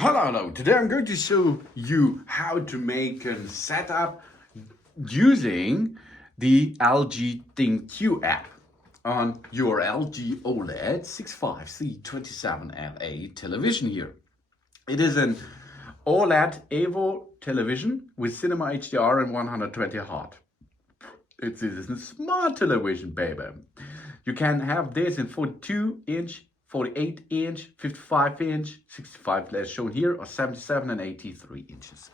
Hello. Today I'm going to show you how to make a setup using the LG thinQ app on your LG OLED 65C27LA television here. It is an OLED Evo television with cinema HDR and 120 Hz. It is a smart television, baby. You can have this in 42-inch, 48-inch, 55-inch, 65 as shown here, or 77 and 83 inches.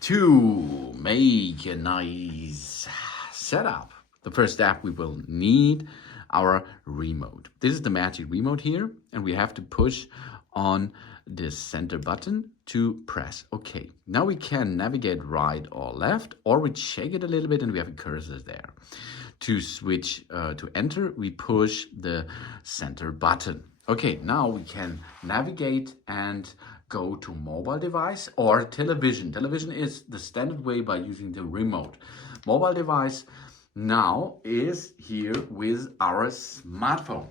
To make a nice setup, the first step we will need our remote. This is the magic remote here, and we have to push on the center button to press OK. Now we can navigate right or left, or we shake it a little bit and we have a cursor there. To switch to enter, we push the center button. Okay, now we can navigate and go to mobile device or television. Television is the standard way by using the remote. Mobile device now is here with our smartphone.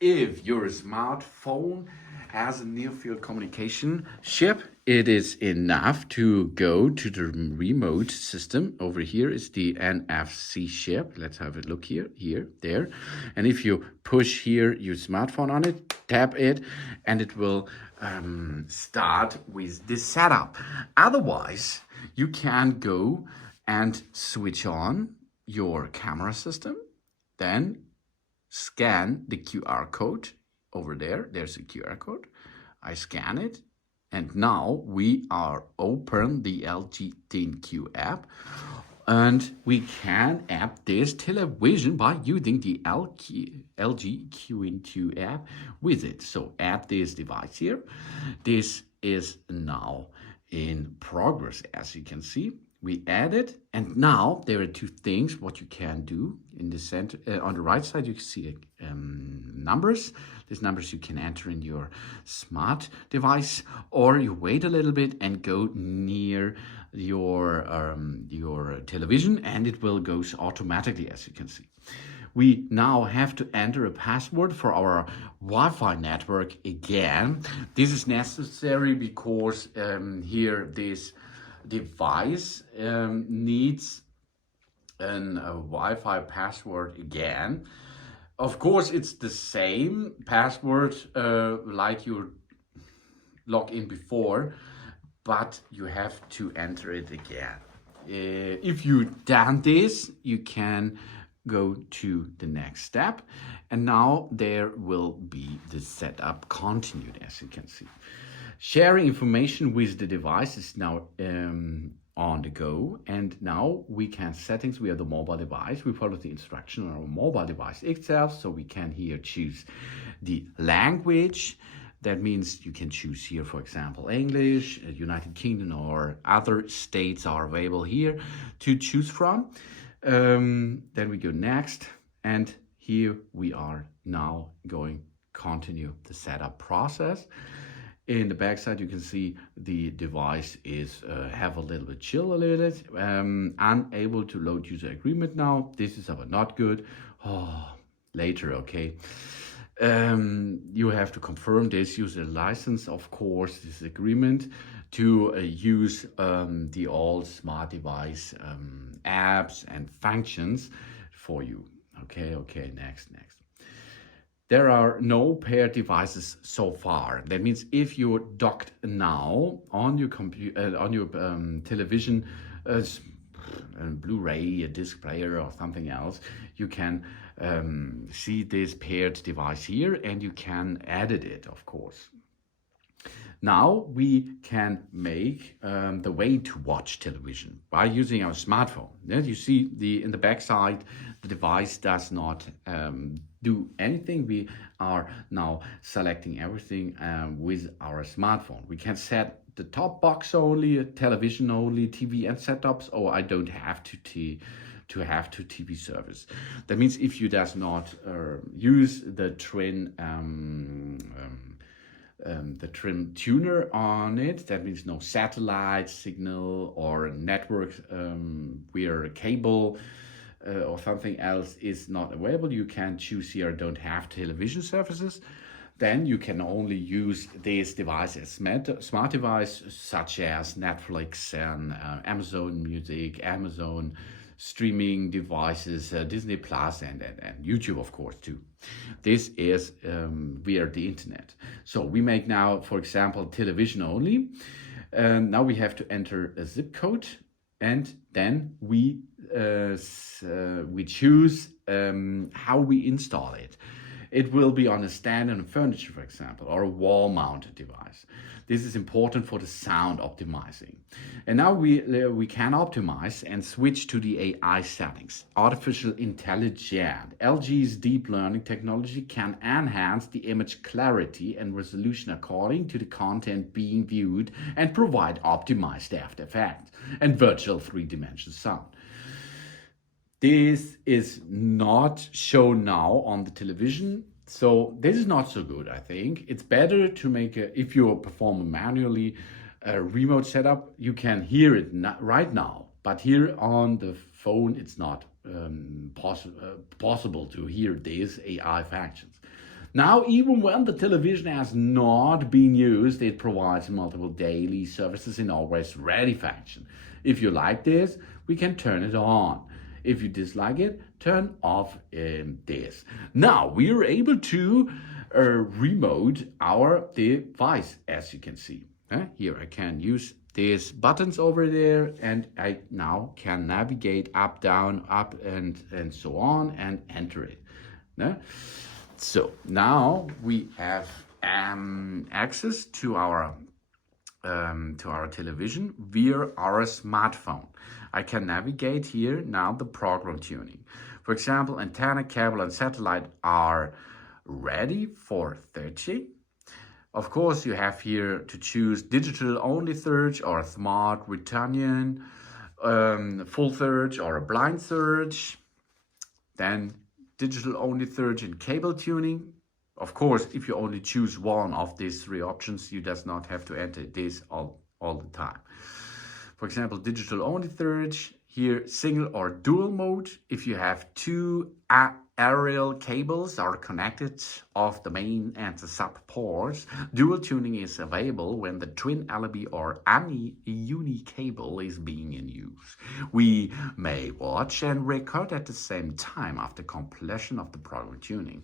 If your smartphone has a near-field communication chip, it is enough to go to the remote system. Over here is the NFC chip. Let's have a look here, there. And if you push here your smartphone on it, tap it, and it will start with this setup. Otherwise, you can go and switch on your camera system, then scan the QR code over there. There's a QR code. I scan it, and now we are open the LG thinQ app, and we can add this television by using the LG thinQ app with it. So add this device here. This is now in progress, as you can see. We add it, and now there are two things what you can do. In the center, on the right side, you can see numbers. These numbers you can enter in your smart device, or you wait a little bit and go near your television, and it will go automatically, as you can see. We now have to enter a password for our Wi-Fi network again. This is necessary because here this device needs a Wi-Fi password again. Of course, it's the same password like you log in before, but you have to enter it again. If you done this, you can go to the next step, and now there will be the setup continued, as you can see. Sharing information with the device is now on the go, and now we can settings. We have the mobile device. We follow the instruction on our mobile device itself, so we can here choose the language. That means you can choose here, for example, English, United Kingdom, or other states are available here to choose from. Then we go next, and here we are now going continue the setup process. In the back side, you can see the device is have a little bit chill a little bit. Unable to load user agreement now. This is aber not good. Later, okay. You have to confirm this user license, of course, this agreement to use the all smart device apps and functions for you. Okay, next. There are no paired devices so far. That means if you're docked now on your computer, on your television, a Blu-ray, a disc player, or something else, you can see this paired device here, and you can edit it, of course. Now we can make the way to watch television by using our smartphone. You see in the back side, the device does not do anything. We are now selecting everything with our smartphone. We can set the top box only, television only, TV and setups, or I don't have to have to TV service. That means if you does not use the trim tuner on it, that means no satellite signal or network where cable or something else is not available. You can choose here don't have television services. then you can only use this device as smart device, such as Netflix and Amazon Music, Amazon streaming devices, Disney Plus, and YouTube, of course, too. This is via the internet. So we make now, for example, television only. Now we have to enter a zip code, and then we choose how we install it. It will be on a stand and furniture, for example, or a wall-mounted device. This is important for the sound optimizing. And now we can optimize and switch to the AI settings. Artificial intelligence. LG's deep learning technology can enhance the image clarity and resolution according to the content being viewed and provide optimized After Effects and virtual three-dimensional sound. This is not shown now on the television, so this is not so good, I think. It's better to make if you perform manually a remote setup, you can hear it right now, but here on the phone it's not possible to hear these AI functions. Now, even when the television has not been used, it provides multiple daily services in always ready function. If you like this, we can turn it on. If you dislike it, turn off this. Now we are able to remote our device, as you can see. Here I can use these buttons over there, and I now can navigate up, down, up, and so on, and enter it. So now we have access to our television via our smartphone. I can navigate here now the program tuning. For example, antenna, cable, and satellite are ready for searching. Of course, you have here to choose digital only search or a smart return, full search or a blind search. Then digital only search and cable tuning. Of course, if you only choose one of these three options, you does not have to enter this all the time. For example, digital only search, here single or dual mode. If you have two aerial cables are connected off the main and the sub ports, dual tuning is available when the twin LB or any uni cable is being in use. We may watch and record at the same time after completion of the program tuning.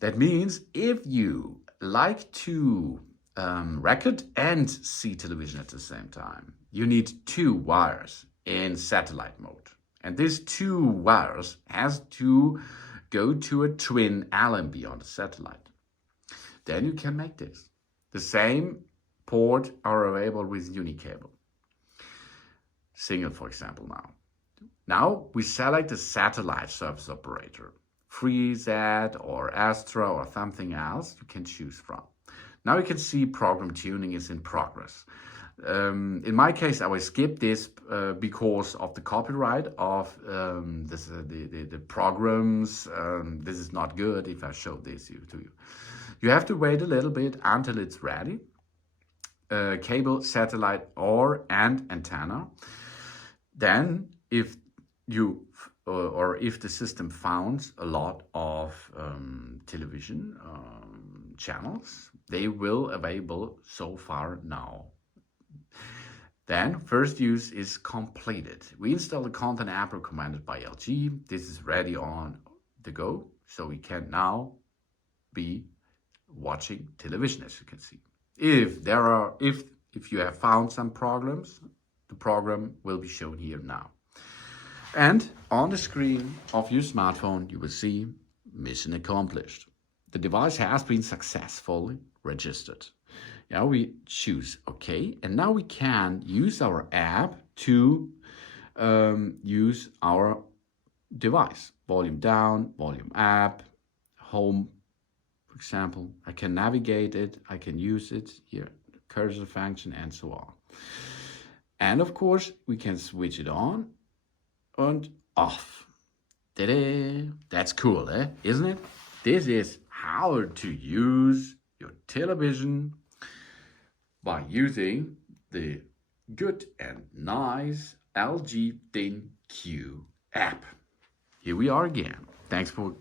That means if you like to record and see television at the same time, you need two wires in satellite mode. And these two wires has to go to a twin ALLM on the satellite. Then you can make this. The same port are available with unicable. Single, for example, now. Now we select a satellite service operator. FreeSat or Astra or something else you can choose from. Now you can see program tuning is in progress. In my case, I will skip this because of the copyright of the programs. This is not good if I show this to you. You have to wait a little bit until it's ready. Cable, satellite, and antenna. Then, if the system found a lot of television channels, they will available so far now. Then first use is completed. We install the content app recommended by LG. This is ready on the go, so we can now be watching television, as you can see. If you have found some problems, the program will be shown here now. And on the screen of your smartphone, you will see mission accomplished. The device has been successfully registered. Now we choose OK, and now we can use our app to use our device. Volume down, volume up, home, for example. I can navigate it, I can use it here, cursor function, and so on. And of course, we can switch it on and off. Ta-da! That's cool, isn't it? This is how to use your television by using the good and nice LG thinQ app. Here we are again. Thanks for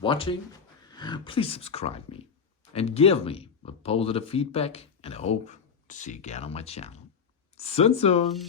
watching. Please subscribe me. and give me a positive feedback, and I hope to see you again on my channel. Soon soon!